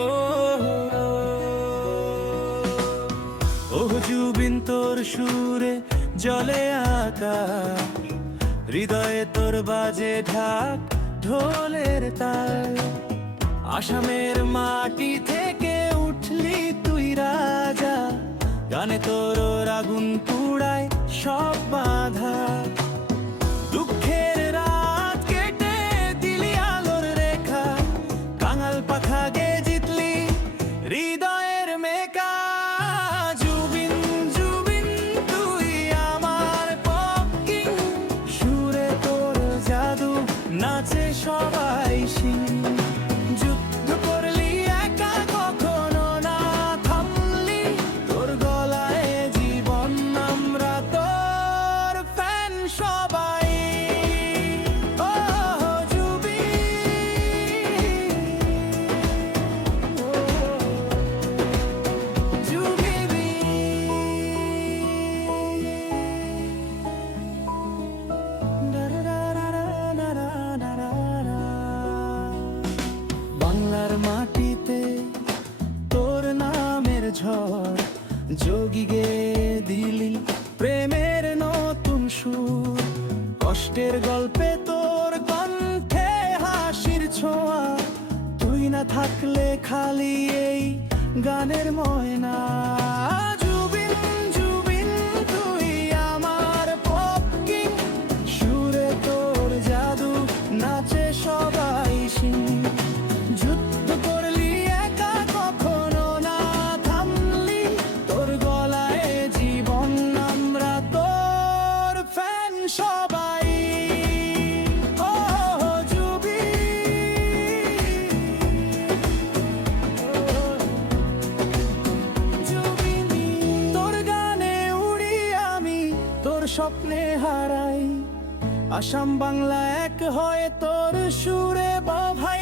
ও ও জুবিন, তোর সুরে জলে আকাশ, হৃদয়ে তোর বাজে ঢাক ঢোলের তাল। আসামের মাটি থেকে উঠলি তুই রাজা, গানে তোর আগুন পুড়ায় সব বাধা। দুঃখের রাত কেটে দিলি আলোর রেখা, কাঙাল পাখা গে জিতলি হৃদয়ের মেকা। জুবিন জুবিন তুই আমার পক্ষী, সুরে তোর জাদু নাচে সবাই শিন। যুদ্ধ করলি একা কখনো না থামলি, তোর গলায় জীবন, আমরা তোর ফ্যান সবাই। ও জুবিন, বাংলার মাটিতে তোর নামের ঝড়, যোগী গে দিলি প্রেমের নতুন সুর। কষ্টের গল্পে তোর কণ্ঠে হাসির ছোঁয়া, তুই না থাকলে খালি এই গানের ময়না। জুবিন জুবিন তুই আমার পক্ষী, সুরে তোর জাদু নাচে সবাই শিন। যুদ্ধ করলি একা কখনো না থামলি, তোর গলায় জীবন, আমরা তোর ফ্যান সবাই। ও জুবিন, তোর গানে উড়ি আমি, তোর স্বপ্নে হারাই। আসাম বাংলা এক হয় তোর সুরে বাভাই।